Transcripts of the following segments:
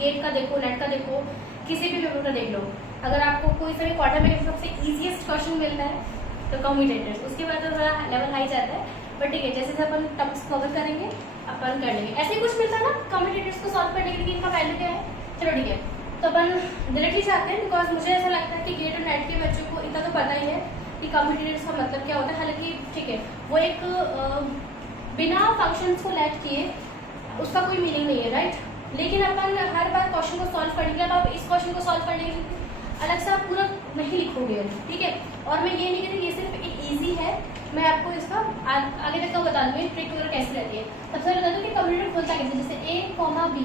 Gate का देखो, net का देखो, किसी भी पेपर का देख लो, अगर आपको कोई सा भी क्वार्टर में सबसे इजीएस्ट क्वेश्चन मिलता है तो कम्यूटेटर्स, उसके बाद तो थोड़ा लेवल हाई जाता है, बट ठीक है, जैसे जैसे अपन टर्म्स कवर करेंगे अपन कर लेंगे। ऐसे ही कुछ मिलता है ना कम्यूटेटर्स को सॉल्व करने के लिए, इनका वैल्यू क्या है, चलो ठीक है, तो अपन डायरेक्टली चाहते हैं, बिकॉज मुझे ऐसा लगता है कि गेट और नेट के बच्चों को इतना तो पता ही है कि कम्यूटेटर्स का मतलब क्या होता है। हालांकि ठीक है, वो एक बिना फंक्शंस को लेट किए उसका कोई मीनिंग नहीं है, राइट, लेकिन अपन हर बार क्वेश्चन को सॉल्व करेंगे। अब आप इस क्वेश्चन को सॉल्व करने के लिए अलग से आप पूरा नहीं लिखोगे, ठीक है, और मैं ये नहीं कहती ये सिर्फ एक ईजी है, मैं आपको इसका आगे तक का बता दूंगी ट्रिक वगैरह कैसे रहती है। सबसे पहले बता दूँ कि कम्यूटेटर खुलता कैसे, जैसे ए कॉमा बी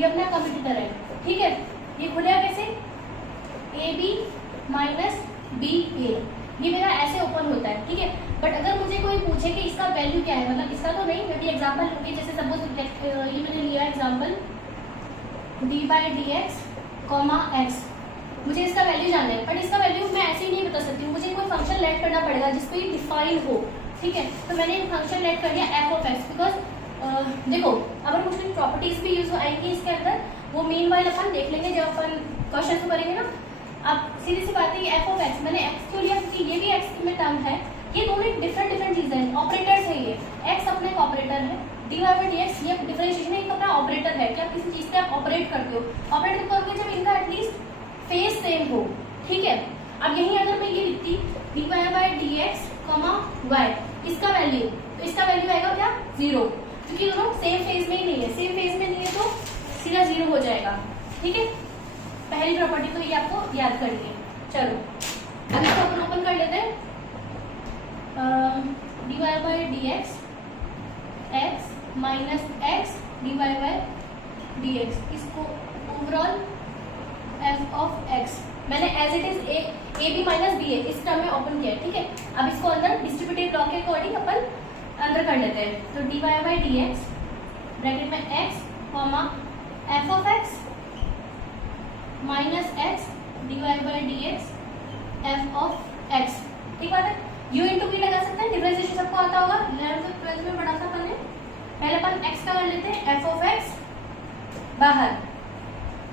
ये अपना कम्यूटेटर है, ठीक है, ये खुलेगा कैसे, ए बी माइनस बी ए, ये मेरा ऐसे ओपन होता है, ठीक है। बट अगर मुझे कोई पूछे कि इसका वैल्यू क्या है, मतलब इसका तो नहीं, मैं भी एग्जाम्पल लूँगी, जैसे सपोज ये मैंने लिया example D by D X comma x, मुझे इसका वैल्यू जानना है, बट इसका वैल्यू मैं ऐसे ही नहीं बता सकती हूँ, मुझे कोई फंक्शन लेट करना पड़ेगा जिसपे डिफाइन हो, ठीक है। तो मैंने फंक्शन लेट कर दिया एफ ऑफ एक्स, बिकॉज देखो अगर कुछ भी प्रॉपर्टीज भी यूज आएंगी इसके अंदर, वो मीन वाइल अपन देख लेंगे जब अपन क्वेश्चन को करेंगे ना। अब सीधी सी बात है, एफ ऑफ एक्स मैंने एक्स क्यों लिया, क्योंकि ये भी एक्स में टर्म है, ये दोनों डिफरेंट चीजें हैं, ऑपरेटर्स है, ये एक्स अपना एक ऑपरेटर है, D Y by D X ये डिफरेंशिएशन एक अपना ऑपरेटर है कि आप किसी चीज से आप ऑपरेट करते हो, ऑपरेट करोगे जब इनका एटलीस्ट फेस सेम हो, ठीक है। अब यही अगर मैं ये लिखती D Y by D X comma Y, इसका वैल्यू, तो इसका वैल्यू आएगा क्या, 0, क्योंकि दोनों सेम फेज में ही नहीं है, सेम फेज में नहीं है तो सीधा 0 हो जाएगा, ठीक है। पहली प्रॉपर्टी तो ये आपको याद करिए। चलो अब इसको अपन ओपन कर लेते हैं, D Y by D X X minus X D Y by D X, इसको ओवरऑल एफ ऑफ एक्स मैंने as it is A B minus B A इस टर्म में ओपन किया है, ठीक है। अब इसको अंदर डिस्ट्रीब्यूटिव लॉ के अकॉर्डिंग अपन अंदर कर लेते हैं, तो D Y by D X bracket में X comma F of X minus X D Y by D X F of X, ठीक बात है। यू इंटू वी लगा सकते हैं, डिफरेंशिएशन सबको आता होगा, 11th 12th में पढ़ा था पहले। पहले अपन एक्स का कर लेते हैं, एफ ऑफ एक्स बाहर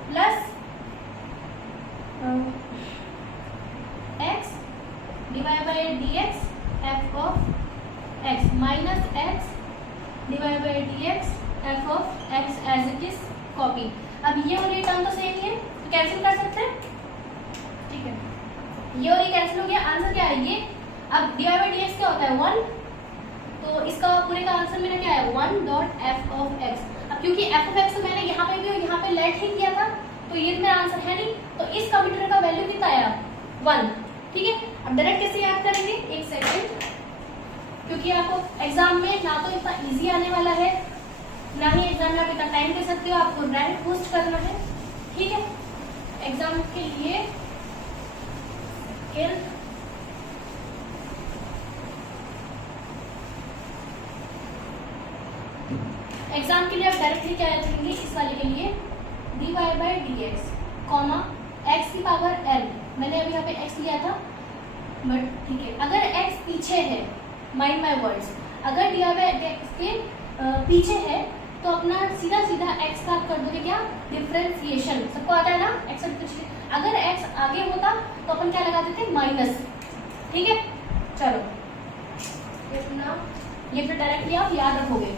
plus X divide by D X F of X minus X divide by D X F of X as it is copy. अब ये और ये टर्म तो सेम ही है, तो कैंसिल कर सकते हैं, ठीक है, ये और ये कैंसिल हो गया, आंसर क्या है ये। अब डिवाइड बाई डी एक्स क्या होता है 1, तो इसका पूरे का आंसर मेरा क्या है 1 डॉट एफ ऑफ एक्स। अब क्योंकि एफ ऑफ एक्स मैंने यहाँ पे भी और यहाँ पे लेट ही किया था, तो ये मेरा आंसर है नहीं, तो इस कंप्यूटर का वैल्यू कितना आया 1, ठीक है। अब डायरेक्ट कैसे याद करेंगे, एक सेकंड, क्योंकि आपको एग्जाम में ना तो इतना इजी आने वाला है, ना ही एग्जाम में आप इतना टाइम दे सकते हो, आपको रैंक बूस्ट करना है, ठीक है। एग्जाम के लिए एग्जाम के लिए आप डायरेक्टली क्या लिखेंगे, इस वाले के लिए D Y by D X comma X की पावर एल, मैंने अभी यहाँ पे एक्स लिया था, बट ठीक है, अगर एक्स पीछे है, माइंड माई वर्ड्स, अगर डी वाई बाई एक्स के पीछे है तो अपना सीधा सीधा एक्स का कर दोगे क्या, डिफरेंशिएशन, सबको आता है ना एक्स। अगर एक्स आगे होता तो अपन क्या लगा देते माइनस, ठीक है। चलो ये फिर डायरेक्टली आप याद रखोगे।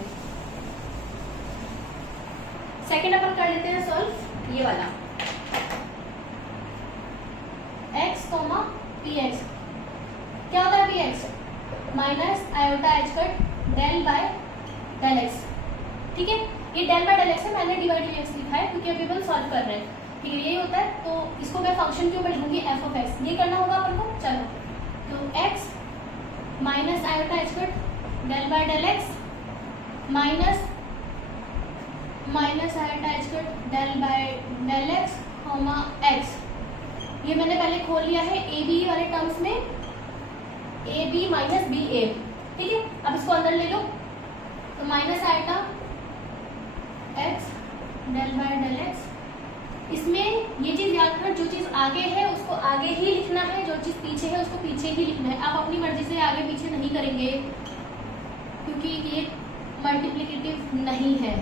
सेकेंड अपन कर लेते हैं सॉल्व, ये वाला x कॉमा पी एक्स, क्या होता है P X minus iota H cut del by del X, ठीक है। ये डेल बाय डेल एक्स है, मैंने डी बाई डी एक्स लिखा है क्योंकि अभी अपन सॉल्व कर रहे हैं, ठीक है, यही होता है। तो इसको मैं फंक्शन के ऊपर लिखूंगी एफ ऑफ एक्स, ये करना होगा अपन को। चलो तो x minus iota H cut del by del X minus minus iota H cut del by del X comma X, ये मैंने पहले खोल लिया है ए बी वाले टर्म्स में, A B minus B A, ठीक है। अब इसको अंदर ले लो, तो minus iota X del by del X, इसमें ये चीज याद रखना, जो चीज आगे है उसको आगे ही लिखना है, जो चीज पीछे है उसको पीछे ही लिखना है। आप अपनी मर्जी से आगे पीछे नहीं करेंगे क्योंकि ये मल्टीप्लिकेटिव नहीं है,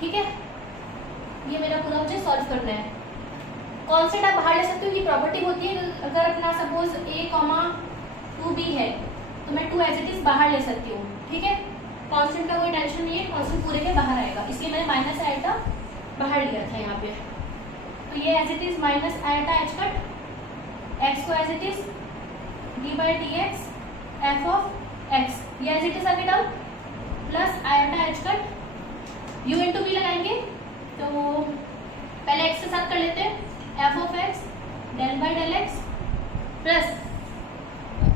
ठीक है। ये मेरा पूरा मुझे सॉल्व करना है। कॉन्स्टेंट आप बाहर ले सकते हो, ये प्रॉपर्टी होती है। अगर अपना सपोज a,2b है तो मैं 2 एज इट इज बाहर ले सकती हूँ, ठीक है। कॉन्स्टेंट का कोई टेंशन नहीं है, कॉन्स्टेंट पूरे के बाहर आएगा, इसलिए मैंने माइनस आइटा बाहर लिया था यहाँ पे। तो ये as it is minus iota H cut, X को as it is D by D X F of X, ये एज इट इज आगे down, plus iota H cut U into B लगाएंगे। तो पहले एक्स के साथ कर लेते हैं, F of X del by del X plus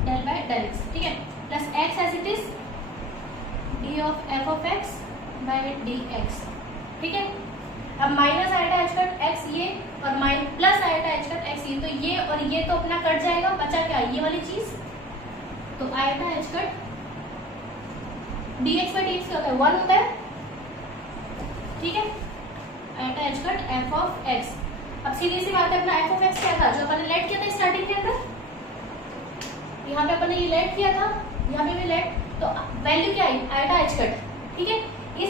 del by del X, ठीक है, plus X as it is D of F of X by D X, ठीक है। अब minus iota H cut X ये और plus iota H cut X ये, तो ये और ये तो अपना कट जाएगा, बचा क्या ये वाली चीज, तो iota H cut D X by D X क्या होता है 1 होता है, ठीक है। Iota H cut F of X. अब सीधी सी बात है, अपना एफ ऑफ एक्स क्या था जो अपन ने लेट किया था स्टार्टिंग के अंदर, यहाँ पे अपन ने ये लेट किया था, यहाँ पे भी लेट, तो वैल्यू क्या आई आइटा एच कट, ठीक है। इस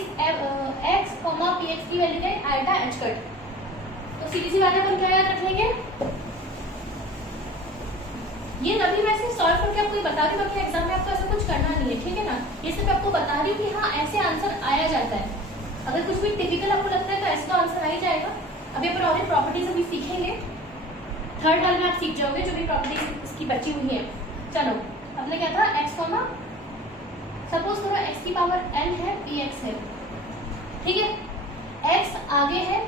एक्स कॉमा पी एक्स की वैल्यू क्या है आइटा एच कट। तो सीधी सी बात है, अपन क्या याद रखेंगे, ये तभी मैं इसे सॉल्व करके आपको बता रही हूँ, बाकी एग्जाम में आपको ऐसा कुछ करना नहीं है, ठीक है ना। ये सिर्फ आपको बता रही हूँ कि हाँ ऐसे आंसर आया जाता है। अगर कुछ भी टिपिकल आपको लगता है तो ऐसा तो आंसर आ ही जाएगा। अभी अपन और प्रॉपर्टीज अभी सीखेंगे, थर्ड वाले में आप सीख जाओगे जो भी प्रॉपर्टीज इसकी बची हुई है। चलो, अपने क्या था एक्स कॉमा, सपोज करो एक्स की पावर n है, पी एक्स है, ठीक है। एक्स आगे है,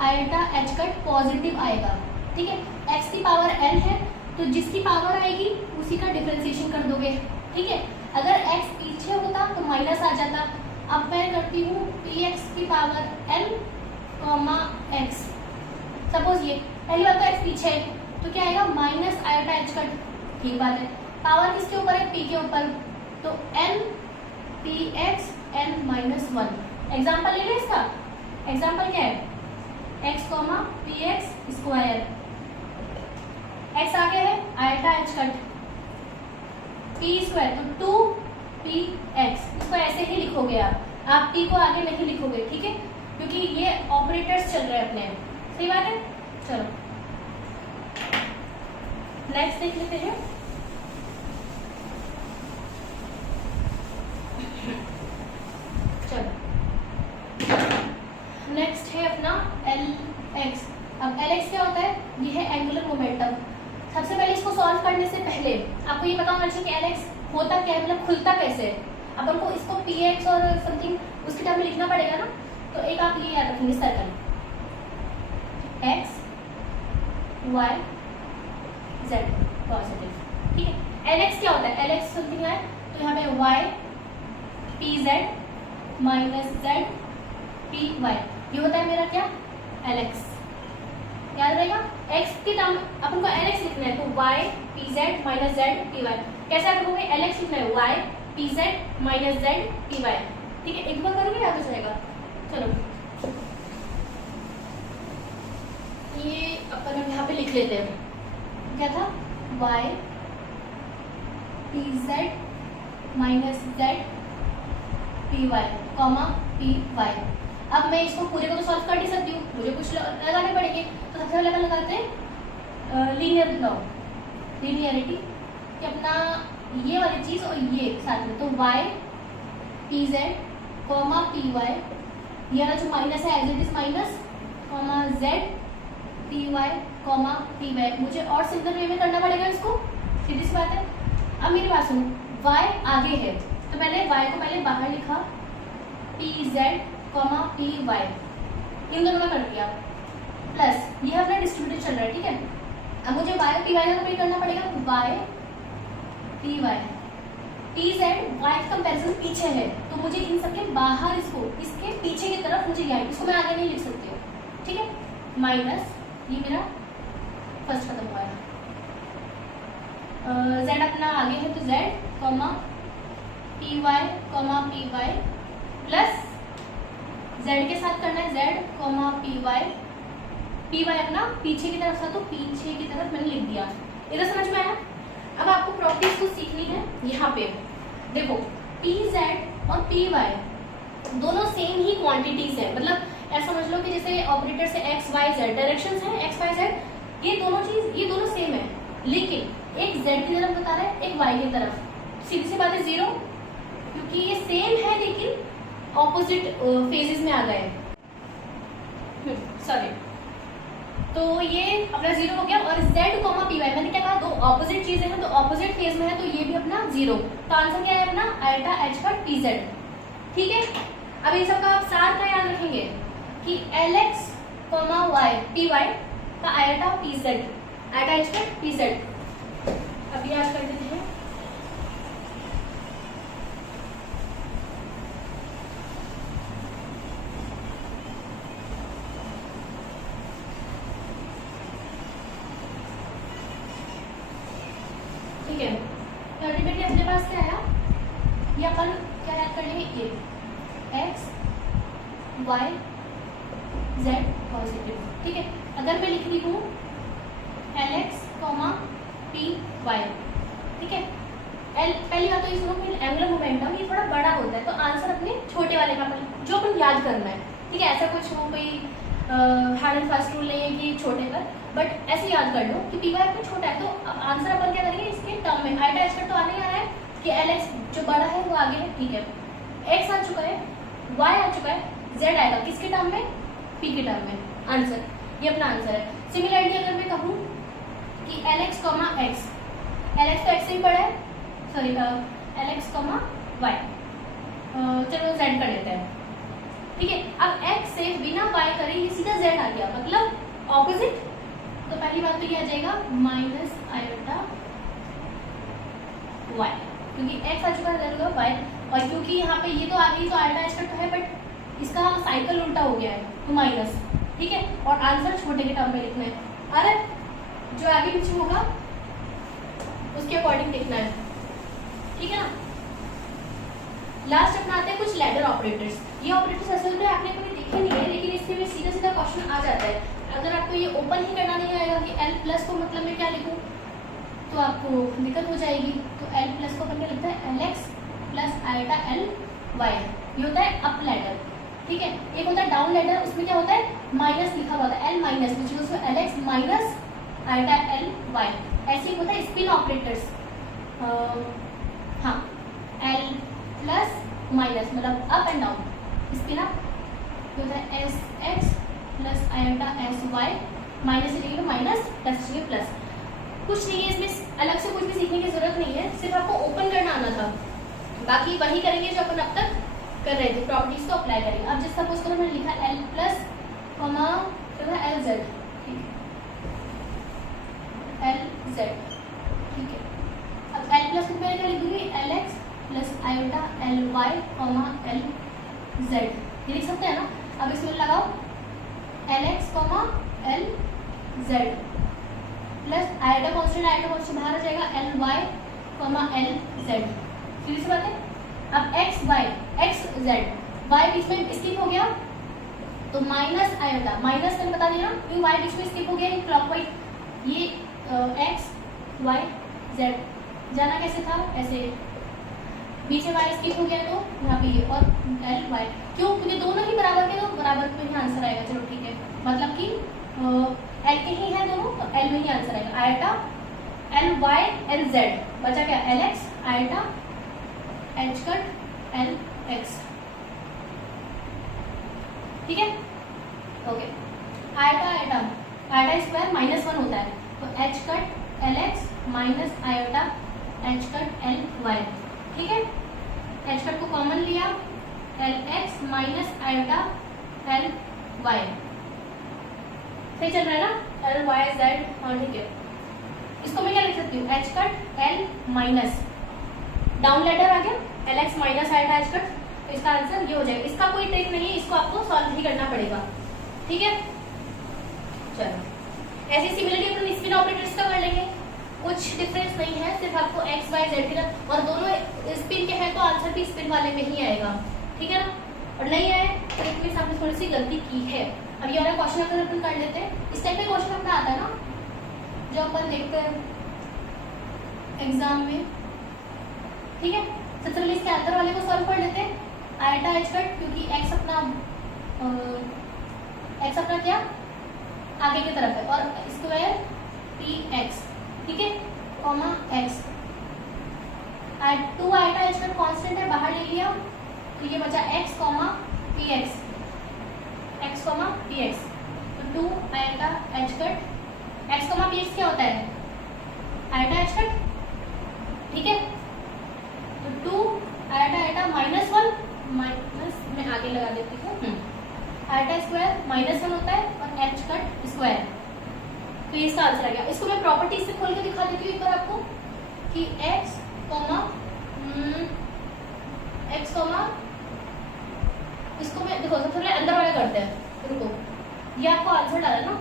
आइटा एच कट पॉजिटिव आएगा, ठीक है। एक्स की पावर n है तो जिसकी पावर आएगी उसी का डिफरेंशिएशन कर दोगे, ठीक है। अगर x पीछे होता तो माइनस आ जाता। अब मैं करती हूँ पी एक्स की power n comma x, suppose ये पहली बात तो x पीछे है तो क्या आएगा माइनस आइटा एच कट, ठीक बात है। पावर किसके ऊपर है पी के ऊपर, तो n P X n minus 1। Example ले लें इसका, एग्जाम्पल क्या है x comma P X square, x आगे है iota H cut p square, तो 2 पी एक्स, इसको ऐसे ही लिखोगे आप p को आगे नहीं लिखोगे, ठीक है, क्योंकि ये ऑपरेटर्स चल रहे हैं अपने, सही बात है। चलो नेक्स्ट देख लेते हैं। चलो नेक्स्ट है अपना Lx। अब Lx क्या होता है, ये है एंगुलर मोमेंटम। सबसे पहले इसको सॉल्व करने से पहले आपको ये पता होना चाहिए कि Lx होता क्या है, मतलब खुलता कैसे है। अपन को इसको px और समथिंग उसके टाइम में लिखना पड़ेगा ना, तो एक आप ये याद रखेंगे circle x y z positive, ठीक है। Lx क्या होता है, Lx समथिंग है तो यहाँ पे y pz minus z py, ये होता है मेरा क्या Lx, याद रहेगा। x की टर्म अपन को Lx लिखना है तो y pz minus z py, कैसे आप लोगों Lx लिखना है y pz minus z py, ठीक है। एक बार करोगे याद हो जाएगा। चलो ये अपन हम यहाँ पे लिख लेते हैं, क्या था y pz minus z py comma py। अब मैं इसको पूरे को तो सॉल्व कर नहीं सकती हूँ, मुझे कुछ लगाने पड़ेंगे, तो सबसे पहले लगाते हैं लीनियर लॉ, लीनियरिटी, कि अपना ये वाली चीज और ये साथ में, तो y pz कॉमा py, ये वाला जो माइनस है as it is minus, comma z py comma py। मुझे और सिंपल वे में करना पड़ेगा इसको, सीधी सी बात है। अब मेरी बात सुनो, y आगे है तो मैंने y को पहले बाहर लिखा, pz कॉमा py, इन दोनों का कर दिया, प्लस ये अपना डिस्ट्रीब्यूटेड चल रहा है, ठीक है। अब मुझे y py का करना पड़ेगा, y py pz y comparison पीछे है तो मुझे इन सबके बाहर इसको इसके पीछे की तरफ मुझे यहाँ, इसको मैं आगे नहीं लिख सकती हूँ, ठीक है। माइनस ये मेरा फर्स्ट खत्म हुआ है, z अपना आगे है तो z comma py comma py, plus z के साथ करना है z कॉमा py अपना पीछे की तरफ था तो पीछे की तरफ मैंने लिख दिया। इधर समझ में आया। अब आपको प्रॉपर्टीज को सीखनी है। यहाँ पे देखो pz और py दोनों सेम ही क्वांटिटीज है, मतलब ऐसा समझ लो कि जैसे ऑपरेटर से एक्स वाई जेड डायरेक्शंस हैं, एक्स वाई जेड, ये दोनों सेम है, लेकिन एक जेड की तरफ बता रहा है, एक वाई की तरफ, सीधी सी बात है जीरो, क्योंकि ये सेम है लेकिन ऑपोजिट फेजेस में आ गए। सॉरी, तो ये अपना जीरो हो गया। और z कॉमा पी वाई, मैंने क्या कहा, दो ऑपोजिट चीजें हैं, तो ऑपोजिट फेज में है, तो ये भी अपना जीरो। तो आंसर क्या है अपना, eta H cut P Z. ठीक है, अब इन सबका आप सार का याद रखेंगे कि L X comma Y P Y का iota P Z, iota H cut P Z. अब याद कर देते हैं। ठीक है, तो अल्टीमेटली अपने पास क्या आया, ये अपन क्या याद कर लेंगे, ये एक्स वाई जेड पॉजिटिव। ठीक है, अगर मैं लिख रही हूँ L X comma P Y, ठीक है, एल पहली बात तो ये सुनो कि एंगुलर मोमेंटम ये थोड़ा बड़ा होता है, तो आंसर अपने छोटे वाले का जो अपन याद करना है। ठीक है, ऐसा कुछ हो कोई हार्ड एंड फास्ट रूल नहीं है कि छोटे पर, बट ऐसे याद कर लो कि पी वाई अपना छोटा है, तो आंसर अपन क्या करेंगे इसके टर्म में, आयटा एच कट तो आने आ रहा है कि एल एक्स जो बड़ा है वो आगे है। ठीक है, एक्स आ चुका है, वाई आ चुका है, जेड आएगा किसके टर्म में, पी के टर्म में। आंसर, ये अपना आंसर है। सिमिलरली अगर मैं कहूँ कि L X comma X, L X तो एक्स से ही बड़ा है, sorry L X comma Y, चलो जेड कर लेते हैं। ठीक है, अब x से बिना y करे ये सीधा z आ गया, मतलब ऑपोजिट। तो पहली बात तो ये आ जाएगा माइनस आयोटा y, क्योंकि x आ चुका है z y, और क्योंकि यहाँ पे ये तो आ गई तो आयोटा h कट है, बट इसका साइकिल उल्टा हो गया है तो माइनस। ठीक है, और आंसर छोटे के टर्म में लिखना है, अरे जो आगे पीछे होगा उसके अकॉर्डिंग लिखना है। ठीक है ना, लास्ट अपनाते हैं कुछ लैडर ऑपरेटर्स। ये ऑपरेटर्स असल में आपने कभी देखे नहीं है, लेकिन इसमें भी सीधा सीधा क्वेश्चन आ जाता है। अगर आपको ये ओपन ही करना नहीं आएगा कि एल प्लस को मतलब मैं क्या लिखूं, तो आपको दिक्कत हो जाएगी। तो एल प्लस को अपन क्या लिखता है, L X plus iota L Y, ये होता है अप लैडर। ठीक है, एक होता है डाउन लैडर, उसमें क्या होता है माइनस लिखा हुआ होता है, L minus, which is L X minus iota L Y. ऐसे ही होता है स्पिन ऑपरेटर्स, हाँ एल प्लस माइनस मतलब up and down, spin up होता है S X plus iota S Y, minus से लेंगे माइनस, प्लस से प्लस। कुछ नहीं है इसमें, अलग से कुछ भी सीखने की जरूरत नहीं है, सिर्फ आपको ओपन करना आना था, बाकी वही करेंगे जो अपन अब तक कर रहे थे, प्रॉपर्टीज को अप्लाई करेंगे। अब जैसे सपोज करो मैंने लिखा L plus comma L Z, L Z. ठीक है, अब एल प्लस को मैं क्या लिखूंगी, L X plus iota L Y comma L Z, ये लिख सकते हैं ना। अब इसमें लगाओ L X comma L Z plus iota constant बाहर आ जाएगा, L Y comma L Z, सीधी सी बात है। अब X Y X Z, Y बीच में स्किप हो गया तो माइनस आयोटा, माइनस मैंने बता दिया क्यों, वाई बीच में स्किप हो गया क्लॉकवाइज, ये एक्स वाई जेड जाना कैसे था, ऐसे बीच में वाई स्किप हो गया तो यहाँ पे ये, और एल वाई, क्यों, क्योंकि दोनों ही बराबर के, तो बराबर में ही आंसर आएगा। चलो ठीक है, मतलब कि एल के ही है दोनों, तो एल में ही आंसर आएगा, iota L Y L Z, बचा क्या L X iota H cut L X. ठीक है, okay, iota iota iota square minus 1 होता है, तो H cut L X minus iota H cut L Y. ठीक है, एच कट को कॉमन लिया, L X minus iota L Y, सही चल रहा है ना, एल वाई जेड। हाँ ठीक है, इसको मैं क्या लिख सकती हूँ, H cut L minus, down letter आ गया, L X minus iota H cut, तो इसका आंसर ये हो जाएगा। इसका कोई ट्रिक नहीं है, इसको आपको सॉल्व ही करना पड़ेगा। ठीक है, चलो ऐसी सिमिलरिटी अपन स्पिन ऑपरेटर्स का कर लेंगे, कुछ डिफरेंस नहीं है, सिर्फ आपको एक्स वाई जेड की तरफ, और दोनों स्पिन के हैं तो आंसर भी स्पिन वाले में ही आएगा। ठीक है ना, और नहीं आए तो एक भी आपने थोड़ी सी गलती की है। अब ये वाला क्वेश्चन अगर अपन कर लेते हैं, इस टाइप का क्वेश्चन अपना आता है ना जो अपन देखते हैं एग्जाम में। ठीक है, सबसे पहले इसके अंदर वाले को सॉल्व कर लेते हैं, आयटा एच कट, क्योंकि एक्स अपना एक्स अपना क्या आगे की तरफ है, और स्क्वायर पी एक्स, ठीक है, comma X. 2 iota H cut constant है, बाहर ले लिया, तो ये बचा X comma P X, X comma P X. तो 2 iota H cut X comma P X क्या होता है, आइटा एच कट, ठीक है। तो 2 आइटा आइटा -1 माइनस, मैं आगे लगा देती हूँ, आइटा स्क्वायर -1 होता है और एच कट स्क्वायर, तो ये इसका आंसर आ गया। इसको मैं प्रॉपर्टीज से खोल के दिखा देती हूँ एक बार आपको कि x कॉमा इसको मैं देखो सबसे पहले अंदर वाले करते हैं, रुको, ये आपको आंसर डाला ना,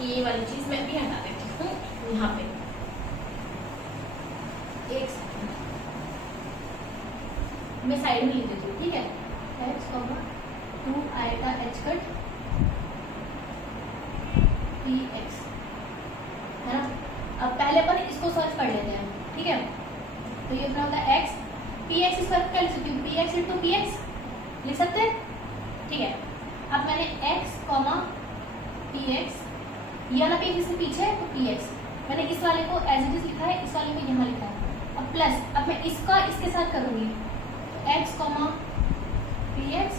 ये वाली चीज मैं भी हटा देती हूँ यहाँ पे, एक मैं साइड में लिख देती हूँ, ठीक है, x कॉमा 2 आएगा एच कट पी एक्स, है ना। अब पहले अपन इसको सर्च कर लेते हैं, ठीक है। तो ये अपना होता है एक्स, पी एक्स स्क्वायर क्या लिख सकती हूँ, P x into P x लिख सकते हैं, ठीक है। अब मैंने एक्स कॉमा पी एक्स, ये वाला पी एक्स पीछे है तो पी एक्स, मैंने इस वाले को एज इट इज लिखा है, इस वाले को यहाँ लिखा है। अब प्लस, अब मैं इसका इसके साथ करूंगी, एक्स कॉमा पी एक्स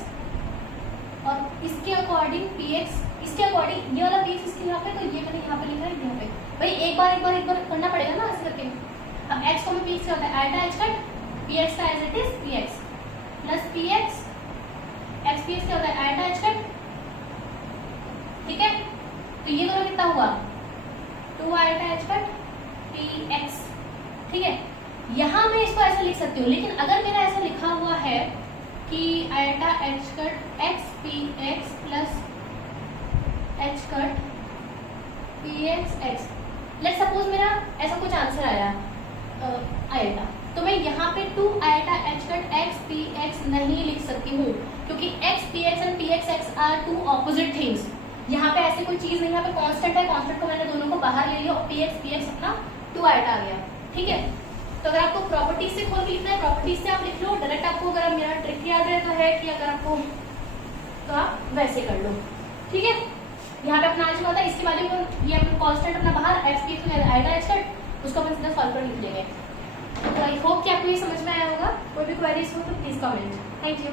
और इसके अकॉर्डिंग पी एक्स, इसके अकॉर्डिंग ये वाला पी एक्स इसके यहाँ पे, तो ये मैंने यहाँ पे लिखा है यहाँ पे, भाई एक बार करना पड़ेगा ना ऐसे करके। अब एक्स कॉमा पी एक्स क्या होता है, iota H cut P X का as it is P X plus P X, X P X क्या होता है, आइटा एच कट, ठीक है। तो ये दोनों कितना हुआ, 2 iota H cut P X, ठीक है। यहाँ मैं इसको ऐसा लिख सकती हूँ, लेकिन अगर मेरा ऐसा लिखा हुआ है कि iota H cut X P X plus H cut P X X, let suppose मेरा ऐसा कुछ आंसर आया आइटा, तो मैं यहाँ पे 2 iota H cut X P X नहीं लिख सकती हूँ, क्योंकि X P X and P X X are 2 opposite things. यहाँ पे ऐसी कोई चीज नहीं, यहाँ पे कांस्टेंट है, कांस्टेंट को मैंने दोनों को बाहर ले लिया और पी एक्स अपना 2 आइटा आ गया, ठीक है। तो अगर आपको प्रॉपर्टीज से खोल के लिखना है, प्रॉपर्टीज से आप लिख लो डायरेक्ट, आपको अगर मेरा ट्रिक याद रहता है कि अगर आपको, तो आप वैसे कर लो, ठीक है। यहाँ पे अपना आंसर होता है, इसके बाद ये अपना कांस्टेंट अपना बाहर एक्स पी एक्स आएगा एच कट, उसको अपन सीधा सॉल्व कर लिख लेंगे। तो आई होप कि आपको ये समझ में आया होगा। कोई भी क्वेरीज हो तो प्लीज कमेंट। Thank you.